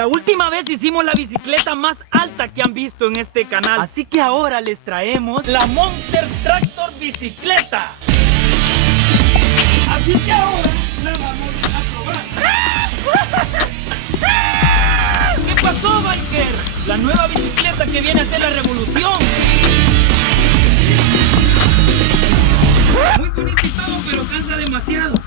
La última vez hicimos la bicicleta más alta que han visto en este canal. Así que ahora les traemos la Monster Tractor Bicicleta. Así que ahora la vamos a probar. ¿Qué pasó, biker? La nueva bicicleta que viene a hacer la revolución. Muy bonita y todo, pero cansa demasiado.